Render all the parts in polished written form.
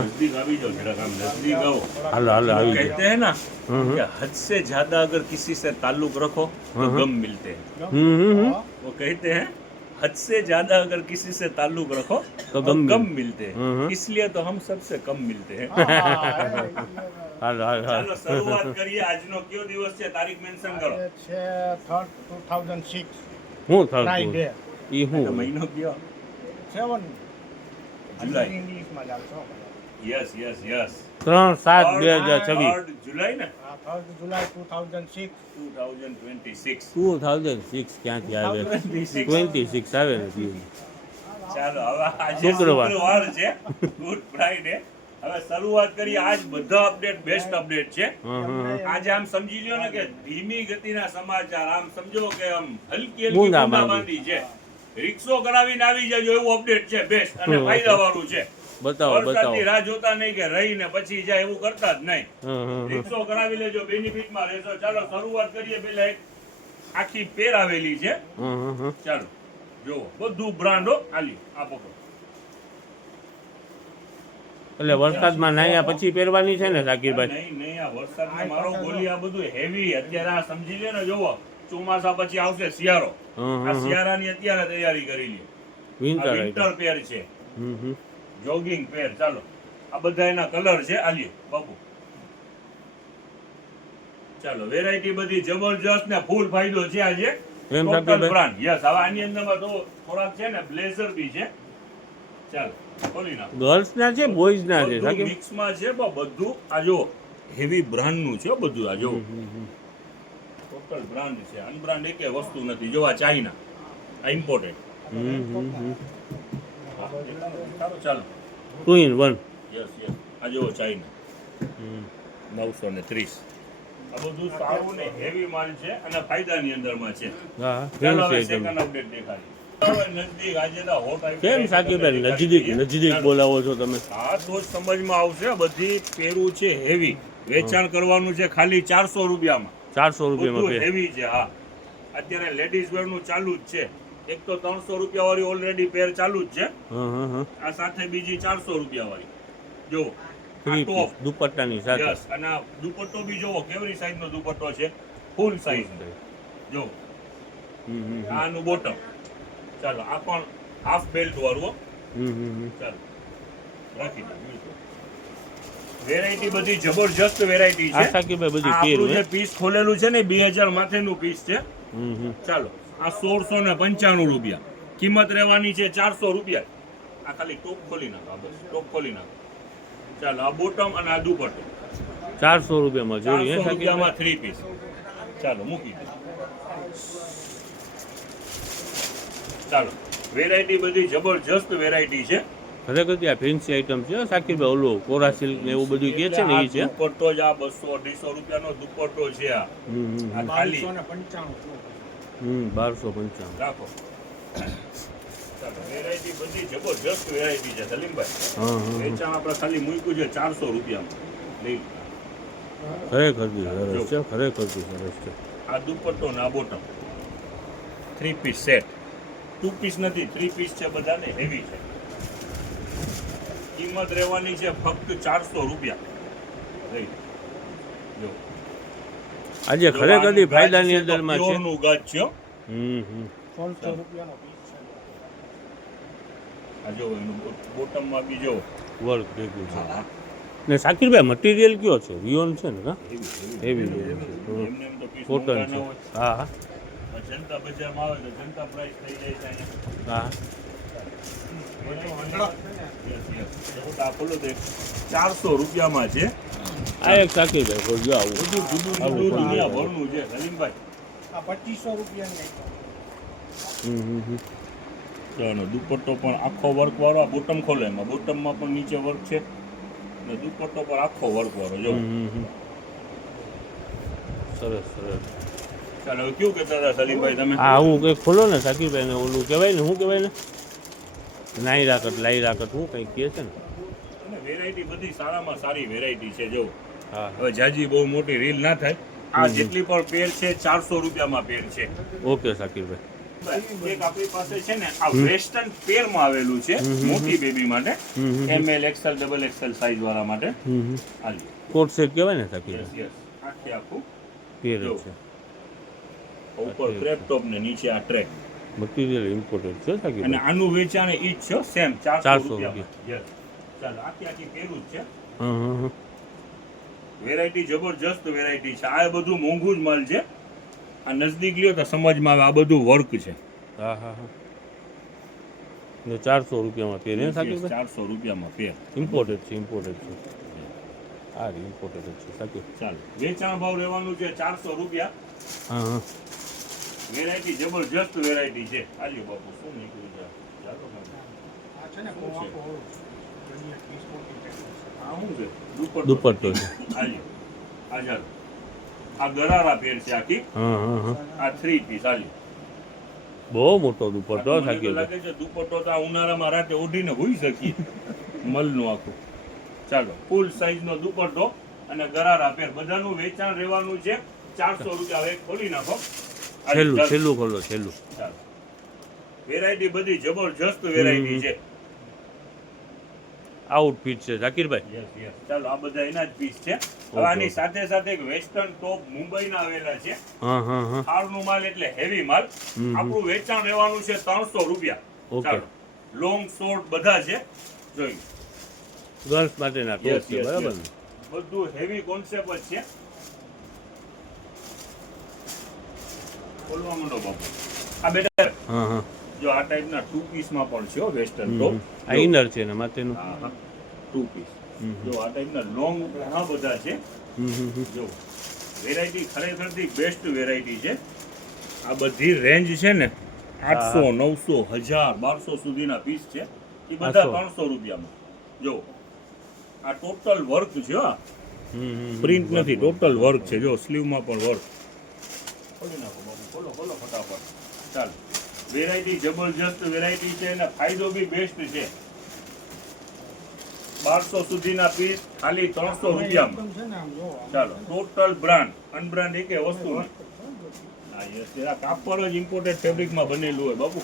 नजदीक आ भी जाओ जरा, काम नजदीक आओ। હાલો હાલો આવી ગયો कहते हैं ना कि हद से ज्यादा अगर किसी से ताल्लुक रखो तो गम मिलते हैं। वो कहते हैं हद से ज्यादा अगर किसी से ताल्लुक रखो तो तो गम गम मिलते हैं, इसलिए तो हम सबसे कम मिलते हैं। હાલો હાલો હાલો ચાલો શરૂઆત કરીએ। આજનો કયો દિવસ છે, તારીખ મેન્શન કરો। છે 2006 હું થતું ફ્રાઈડે ઈ હું મહિનો કયો? 7 જુલાઈ। ઇંગ્લિશમાં જ આવશે. યસ યસ યસ 3/7/2026 જુલાઈ ને 3 જુલાઈ 2006 2026। 2006 ક્યાંથી આવે 26। 26 આવે ને ચાલો હવે આજે શુક્રવાર. શુક્રવાર છે, ગુડ ફ્રાઈડે। હવે શરૂઆત કરીએ। આજ બધા અપડેટ બેસ્ટ અપડેટ છે। આજે આમ સમજી લ્યો ને કે ધીમી ગતિના સમાચાર, આમ સમજો કે આમ હલકી હલકી બૂંદાબાંદી છે। રિક્ષો કરાવીને આવી જજો એવું અપડેટ છે, બેસ્ટ અને ફાયદા વાળું છે। બતાવો વરસાદની રાહ જોતા નહીં કે રહીને પછી જાય એવું કરતા જ નહીં। રિક્ષો કરાવી લેજો, બેનિફિટમાં રહેશો। ચાલો શરૂઆત કરીએ। પેલા એક આખી પેર આવેલી છે, ચાલો જોવો બધું બ્રાન્ડો આલી આ પકડો। એટલે વરસાદમાં નાયા પછી પહેરવાની છે ને સાકીરભાઈ? નહીં નહીં, આ વરસાદમાં મારો બોલી આ બધું હેવી અત્યારે આ સમજી લે ને, જોવો ચોમાસા પછી આવશે શિયાળો, આ શિયાળાની અત્યારે તૈયારી કરી લે। વિન્ટર વિન્ટર પેર છે, જોગિંગ પેર। ચાલો આ બધા એના કલર છે, આલ્યો બાપુ। ચાલો વેરાયટી બધી જબરજસ્ત ને ફૂલ ફાયદો છે આજે, એમ ટોટલ સાકીરભાઈ? બ્રાન્ડ। યસ, હવે આની અંદરમાં તો થોડાક છે ને બ્લેઝર બી છે। ચાલો ખોલી નાખો। ગર્લ્સ ના છે બોયઝ ના છે બધું સાકીર? મિક્સમાં છે, બધું આ જો હેવી બ્રાન્ડ નું છે બધું। આ જો ટોટલ બ્રાન્ડ છે, અનબ્રાન્ડ એકે વસ્તુ નથી। જો આ ચાઇના, આ ઇમ્પોર્ટેડ। ચાલો 2 in 1 યસ યસ, આ જો ચાઇના 930। આ બધું સારું ને હેવી માલ છે અને ફાયદાની અંદરમાં છે। હા ચાલો હવે ફેન્સી સેકન્ડ અપડેટ દેખાડી। હવે નજદીક આજે તો હોટ આવી કેમ સાકીરભાઈ નજીક બોલાવો છો તમે? હા તો જ સમજમાં આવશે। બધી પેરું છે હેવી, વેચાણ કરવાનું છે ખાલી 400 રૂપિયામાં। 400 રૂપિયામાં બધું પેર? હેવી છે। હા અત્યારે લેડીઝ વેર નું ચાલુ જ છે। એક તો 300 રૂપિયા વાળી ઓલરેડી પેર ચાલુ જ છે, આ સાથે બીજી 400 રૂપિયા વાળી જો થ્રી પીસ દુપટ્ટાની સાથે। યસ, અને આ દુપટ્ટો બી જોવો કેવરી સાઈઝ નો દુપટ્ટો છે, ફૂલ સાઈઝ જો આનું બોટમ। ચાલો આ પણ હાફ બેલ્ટ વાળું હો। ચાલો રાખી દો। વેરાયટી બધી જબરજસ્ત વેરાયટી આ છે। સાકીરભાઈ બધી આ પેર આપણું જે પીસ ખોલેલું છે ને 2000 માથેનું પીસ છે। ચાલો આ 1695 રૂપિયા કિંમત રહેવાની છે, 400 રૂપિયા। આ ખાલી ટોપ ખોલી નાખો, બસ ટોપ ખોલી નાખો। ચાલો આ બોટમ અને આ દુપટ્ટો 400 રૂપિયામાં જોડી હે 400 સાકીરભાઈ? રૂપિયામાં 3 પીસ। ચાલો મૂકી દો। ચાલો વેરાયટી બધી જબરજસ્ત વેરાયટી છે। ખરેખર આ ફેન્સી આઈટમ છે સાકીરભાઈ? ઓલો કોરા સિલ્ક ને એવું બધું કે છે ને એ છે? દુપટ્ટો જ આ 200-250 રૂપિયાનો દુપટ્ટો છે। આ ખાલી 1295 રાખો। ચાલો વેરાયટી બધી જબરજસ્ત વેરાયટી છે સલીમભાઈ। વેચાણ આપણે ખાલી મૂક્યું છે 400 રૂપિયામાં। લઈ ખરેખર સરસ છે, ખરેખર સરસ છે। આ દુપટ્ટો ને આ બોટમ 3 પીસ સેટ, 2 પીસ નથી 3 પીસ છે, બધાને હેવી છે। કિંમત રહેવાની છે ફક્ત 400 રૂપિયા। લઈ જો આજે ખરેખર ફાયદાની અંદરમાં છે। નું ગાજ છે 1600 રૂપિયાનો પીસ છે। આ જો એનું બોટમમાં બી જો વર્ક ભેગું છે ને સાકીરભાઈ મટીરિયલ કયો છે? રિયોન છે ને? હેવી એમને એમ તો પીસ કોટન મોટા છે। ના હોય। હા હા જનતા બજારમાં આવે તો જનતા પ્રાઇસ થઈ જાય છે અહીંયા। હા આ ખોલો તો 400 રૂપિયામાં છે। આ એક સાકીરભાઈ બોલજો આવું બધું જુદું જુદું દુનિયાભરનું છે સલીમભાઈ। આ 2500 રૂપિયાની ચાલો દુપટ્ટો પણ આખો વર્ક વાળો, આ બોટમ ખોલે એમાં બોટમમાં પણ નીચે વર્ક છે ને દુપટ્ટો પણ આખો વર્ક વાળો જો। સરસ સરસ। ચાલો હવે કયું કહેતા હતા સલીમભાઈ તમે? હા આવું કંઈક ખોલો ને સાકીરભાઈ ને ઓલું કહેવાય ને, શું કહેવાય ને, નાઈ રાખત લાઈ રાખત હું કંઈક કહે છે ને? અને વેરાયટી બધી સારામાં સારી વેરાયટી છે જો। હા હવે જાજી બહુ મોટી રીલ ના થાય। આ જેટલી પણ પેર છે 400 રૂપિયામાં પેર છે। ઓકે સાકીરભાઈ। એક આપણી પાસે છે ને આ વેસ્ટર્ન પેરમાં આવેલું છે મોટી બેબી માટે ML XL double XL size વાળા માટે હાલી કોટ સેટ કહેવાય ને સાકી યસ યસ આખે આખું પેર જો. છે ઉપર ક્રેપ ટોપ ને નીચે આ ટ્રેક મટીરિયલ ઇમ્પોર્ટેડ છે સાકી અને આનું વેચાણ ઈ જ છે સેમ 400 400 રૂપિયા યસ ચાલો આખી પેરું જ છે હા હા હા વેરાયટી જબરજસ્ત વેરાયટી છે આ બધું મોંઘું જ માલ છે આ નજદીક લ્યો તો સમજમાં આવે આ બધું વર્ક છે હા હા હા ને 400 રૂપિયામાં પેર હે સાકી 400 રૂપિયામાં પેર ઇમ્પોર્ટેડ છે આ ઇમ્પોર્ટેડ છે સાકી ચાલો વેચાણ ભાવ રહેવાનું છે 400 રૂપિયા હા હા વેરાયટી જબરજસ્ત વેરાયટી છે આલ્યો બાપુ શું નીકળી જાય ચાલો આ છે ને શું છે? આખો ઓળો. જોઈએ 30 40 આ શું છે દુપટ્ટો છે આલ્યો આ ચાલો આ ગરારા પેર છે આખી હા હા હા આ 3 પીસ આલ્યો બહુ મોટો દુપટ્ટો મને તો સાકી લાગે છે દુપટ્ટો તો આ ઉનાળામાં રાતે ઓઢીને હોઈ શકીએ મલનું આખું ચાલો ફૂલ સાઈઝનો દુપટ્ટો અને ગરારા પેર બધાનું વેચાણ રહેવાનું છે 400 રૂપિયા હવે ખોલી નાખો છેલ્લું ખોલો છેલ્લું ચાલો વેરાયટી બધી જબરજસ્ત વેરાયટી છે આઉટફિટ છે ઝાકીરભાઈ યસ યસ ચાલો આ બધા એના જ પીસ છે હવે આની સાથે સાથે એક વેસ્ટર્ન ટોપ મુંબઈના આવેલા છે હા હા હા હારનું માલ એટલે હેવી માલ આપણું વેચાણ રહેવાનું છે 300 રૂપિયા ઓકે. ચાલો લોંગ શોર્ટ બધા છે જોઈ ગર્લ્સ માટેના ટોપ યસ છે યસ બરાબર ને બધું હેવી કોન્સેપ્ટ જ છે બોલવા માંડો બાપુ આ બેટા હા હા જો આ ટાઈપના 2 પીસમાં પણ છે વેસ્ટર્ન ટોપ આ ઇનર છે ને માટેનું હા હા 2 પીસ જો આ ટાઈપના લોંગ ઘણા બધા છે જો વેરાયટી ખરેખરથી બેસ્ટ વેરાયટી છે આ બધી રેન્જ છે ને 800 900 1000 1200 સુધીના પીસ છે એ બધા 300 રૂપિયામાં જો આ ટોટલ વર્ક છે હા પ્રિન્ટ નથી ટોટલ વર્ક છે જો સ્લીવમાં પણ વર્ક ખોલી નાખો બાબુ ખોલો ખોલો ફટાફટ ચાલો વેરાયટી જબરજસ્ત વેરાયટી છે અને ફાયદો બી બેસ્ટ છે 1200 સુધીના પીસ ખાલી 300 રૂપિયામાં એકદમ છે ને આમ જો ચાલો ટોટલ બ્રાન્ડ અનબ્રાન્ડ એકે વસ્તુ નહીં હા યસ આ કાપડ જ ઇમ્પોર્ટેડ ફેબ્રિકમાં બનેલું હોય બાપુ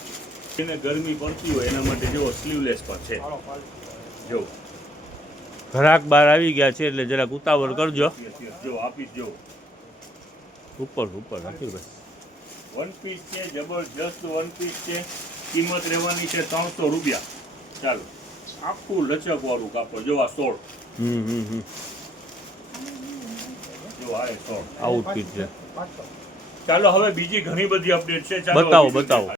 એને ગરમી પડતી હોય એના માટે જો સ્લીવલેસ પણ છે ફાળો ફાળ. જો ઘરાક બહાર આવી ગયા છે એટલે જરાક ઉતાવળ કરજો યસ યસ જો આપીશ જો ઉપર ઝાકીરભાઈ વન પીસ છે જબરજસ્ત વન પીસ છે કિંમત રહેવાની છે 300 રૂપિયા ચાલો આખું લચક વાળું કાપડ જો આ 16 જો આ 16 આઉટફિટ છે પાછો. ચાલો હવે બીજી ઘણી બધી અપડેટ છે ચાલો બતાવો બીજું બતાવો